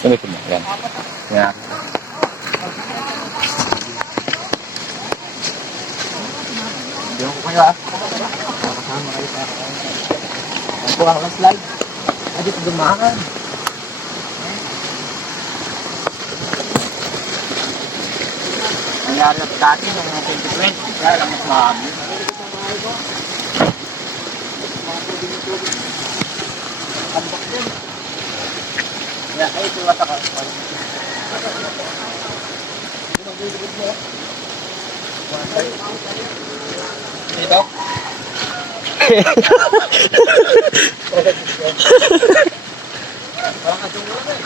Ganito mo. Yan. Yan. Diyan ko kayo kasama kayo sa ang po ang slide. Ay, dito dumaan. Nangyari na dati ng 2020. Kaya lang mas marami. Ambak din. Kaya ay ito wata ka. Dito? Parang kadung ulan eh.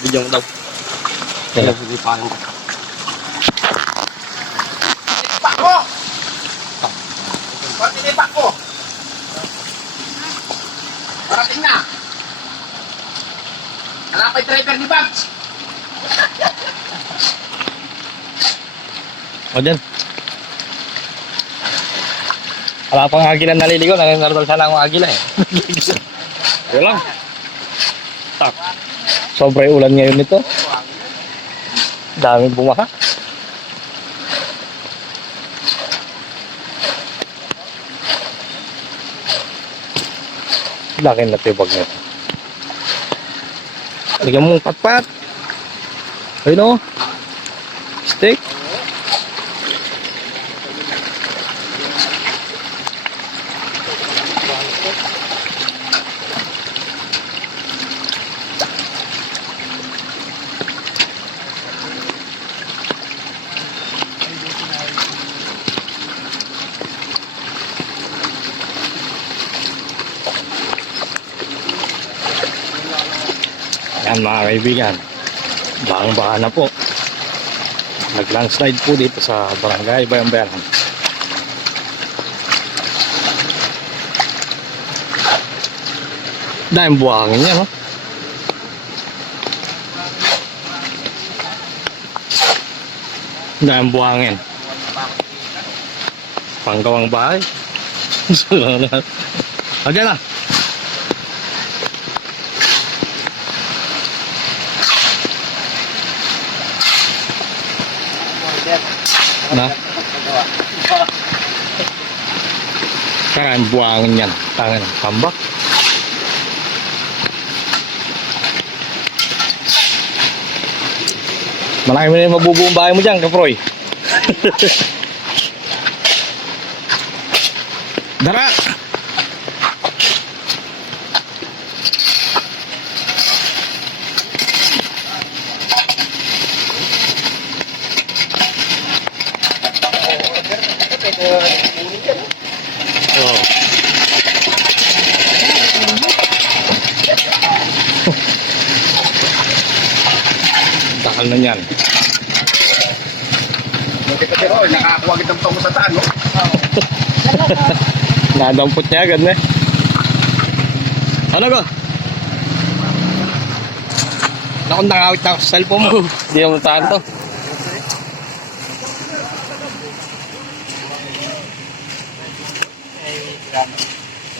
Bigyan mo daw. Kaya hindi pa ako. Tinipak ko! Ba't tinipak ko? Parating na! Wala pa yung driver ni Babs! O dyan. Wala pang agila naliligo. Nanginartal sana akong agila eh. Wala lang. Tak. Sobrang ulan ngayon nito. Daming bumaha. Laki na tibag nito. Lagyan mong patpat. Ayun o. Stick. Yan mga kaibigan, bahang-baha na po. Nag-landslide po dito sa barangay Bayan-Bayanan. Dahil buhangin niya, no? Dahil buhangin. Panggawang bahay. Ayan na. Na? Karaan buhangin yan. Tangan, tambak. Malaki mo na yung mabubuong bahay mo dyan, Kaproy. Dara! Oh. Takal na yan. Pero nakakuha kitang pango sa taan, no? Nadampot niya agad na. Ano ko? Nakong nangawit na ako sa cellphone mo. Hindi mo tahan to.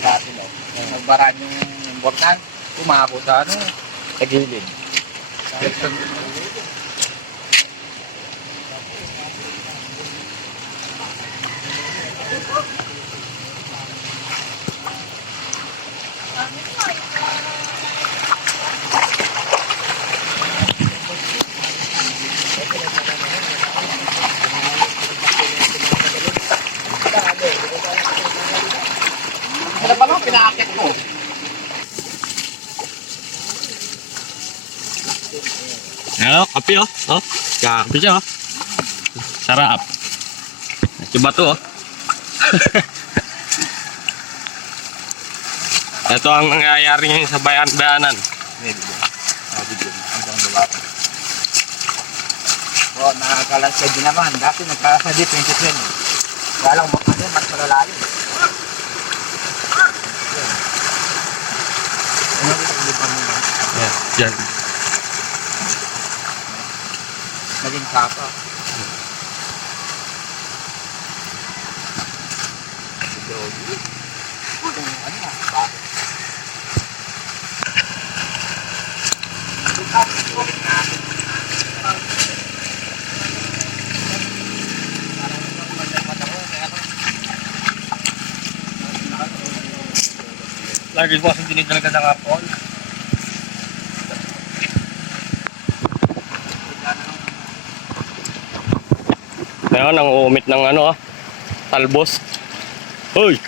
Dati, no? Nagbaraan yung bornan, umako sa ano, sa gilid. Ano ba lang pinaakit ko? Ano, kape oh. Oh, kape siya oh. Sarap. Coba to oh. Ito ang nangyayari ngayon sa Bayan-Bayanan. O, nakakalanslide din naman. Dati nagkakasadi 2020. Kaya lang mas malalalim. Ano dito ulit pa muna? Yan. Naging sapa. Lagi ko kasi tinitalaga ng apple. Ngayon, ang uumit ng ano talbos. Hoy!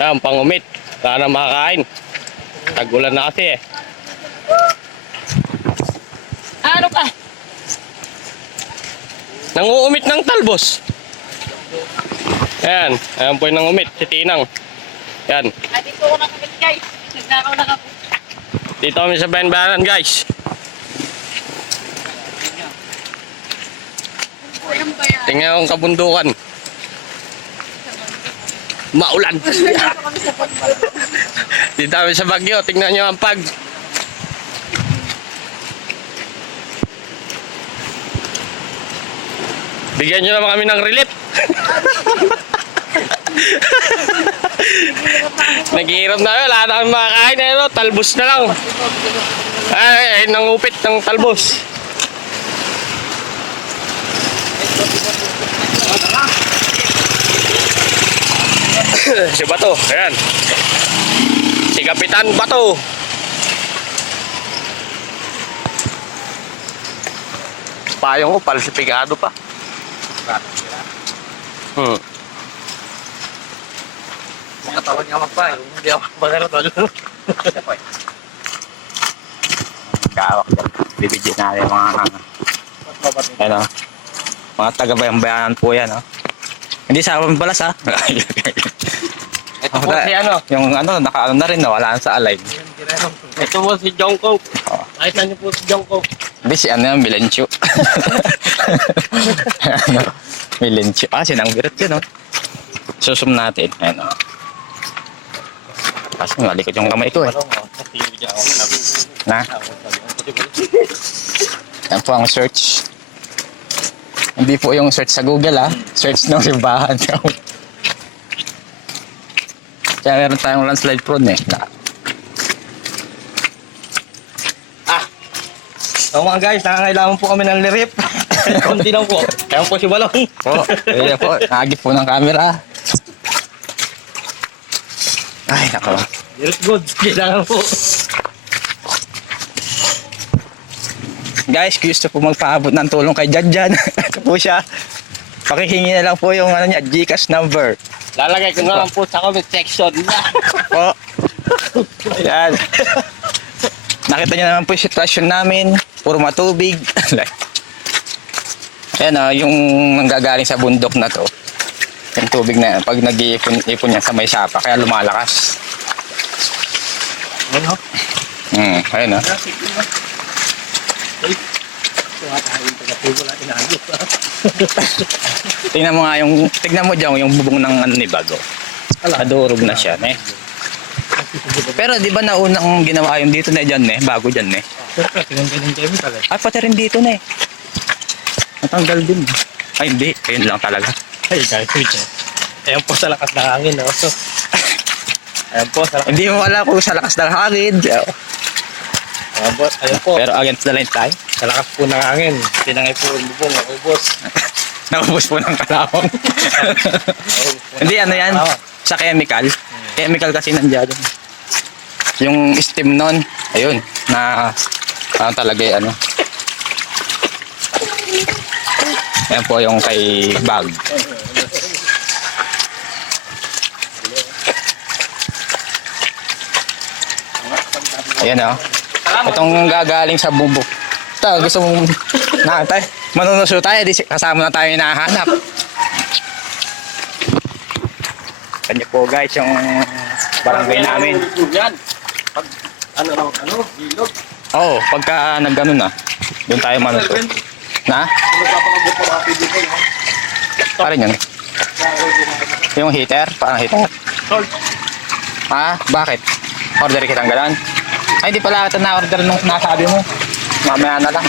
Yan, pang-umit. Sana makakain. Tag-ulan na kasi eh. Ano ka? Nanguumit ng talbos. Yan, ayan po yung nangumit, si Tinang. Yan, At dito ko nakamit guys. Nagnakaw na ako. dito kami sa bayan-bayanan guys. Po yung bayan. Tingnan yung kabundukan. Maulan. Dito kami sa pagbayo. Dito kami sa Bagyo, tingnan nyo ang pag. Bigyan nyo naman kami ng relief. Naghihirap na yun, wala na kami makakain na yun, talbos na lang. Ay, nangupit ng talbos. Si Bato, ayan. Si Kapitan Bato. Payong ko, palsipikado pa. Hmm. Katawan niya pa eh. Hindi ako magkaroon. Kaawak dyan. Bibigyan natin mga ano, mga taga-bayan-bayanan po yan, oh. Hindi sa balas, ha? Ito po si ano, Yung ano, naka-ano na rin, no? Wala na sa align. ito po si Jungkook. Oh. Nakita niyo po si Jungkook. Hindi, si ano yan, Milencio. Ano, Milencio. Ah, sinangbirit yun, oh. Susum natin. Ayan, oh. Kasi malikot yung kamay ko, eh. Na? Yan po ang search. Hindi po yung search sa Google, ha? Search ng simbahan. Kaya meron tayong landslide prone, eh. So mga guys, nakakailangan po kami ng lirip. Konti lang po. Ayan po si Balong. Po, ayan po. Nagip po ng camera. Ay, nako. Lirip goods, kailangan po. Guys, gusto po magpaabot ng tulong kay Janjan. Ito po siya. Pakihingi na lang po yung ano niya, Gcash number. Lalagay ko na lang po sa comment section. Po. Ayan. Nakita niyo naman po yung sitwasyon namin. Puro matubig. Ayan, yung nanggagaling sa bundok na to. Yung tubig na yan. Pag nag-iipon yan sa may sapa, kaya lumalakas. Ano? Ayun, oh. Tingnan mo dyan yung bubong ng ano ni Bago. Nadurog na siya, eh. Pero di ba naunang ginawa yung dito na dyan, eh? Bago dyan, eh. Tinanggalin kayo talaga. Ay, pati rin dito na, eh. Natanggal din. Ay, hindi. Ayun lang talaga. Ay guys, wait. Ayan po sa lakas ng hangin. No? Ayan po sa lakas. Hindi mo alam kung sa lakas ng hangin. Ayan po. Pero against the line tayo. Sa lakas po ng hangin. Tinangay po yung bubong. Ubos. Naubos po ng kalawang. Hindi, ano yan? Sa chemical. Chemical kasi nandiyan. Yung steam nun, ayun, na ano talaga ano. Ayan po yung kay bag. Ayan, oh. Itong gagaling sa bubok. Ito, gusto mong nakatay. Manunuso tayo, di kasama na tayo hinahanap. Kanya po guys, yung barangay namin. Yan. Pag ilog. Oo, pagka nag-ano na, doon tayo manuto. Na? Parang yun. Yung heater, parang heater. Ha? Bakit? Order kitang galan? Ay, di pala ito na-order nung nasabi mo. Mamaya na lang.